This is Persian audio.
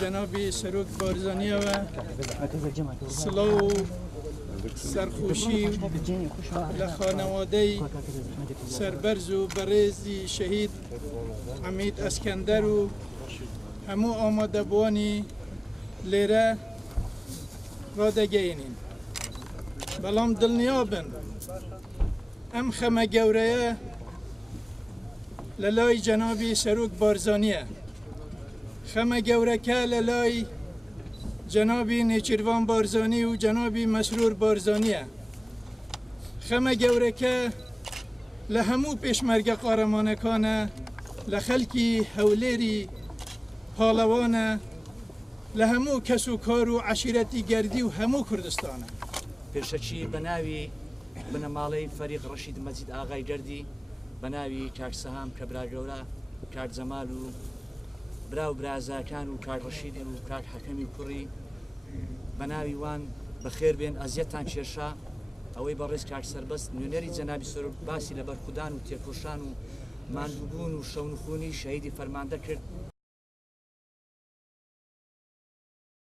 جنابی سروک بارزانیه و سلاو سرخوشی لخانواده سربرز و برزی شهید حمید اسکندر و همو آماده بوانی لیره را دگینین بلام دلنیابن ام خمه گوره للای جنابی سروک بارزانیه خمه گوره که للای جنابی نیچیروان بارزانی و جنابی مسرور بارزانیه خمه گوره که لهمو پیشمرگ قهرمانکانه لخلکی هولیری پالوانه لهمو کس و کار و عشیرتی گردی و همو کردستانه پێشەچی بەناوی بنەماڵەی فەریق ڕەشید مەجید ئاغای گەردی بەناوی کاک سەهام کە براگەورە کاک جەمال و برا و برازاکان و کاک ڕەشیدی و کاک حەکەمی کوڕی بەناوی وان بەخێر بێن ئەزیەتان کێشا ئەوەی بەڕێز کاک سەربەست نوێنەری جەنابی سەرۆک باسی لەبەر خوددان و تێکۆشان و ماندووبوون و شەونخوونی شەهیدی فەرماندە کرد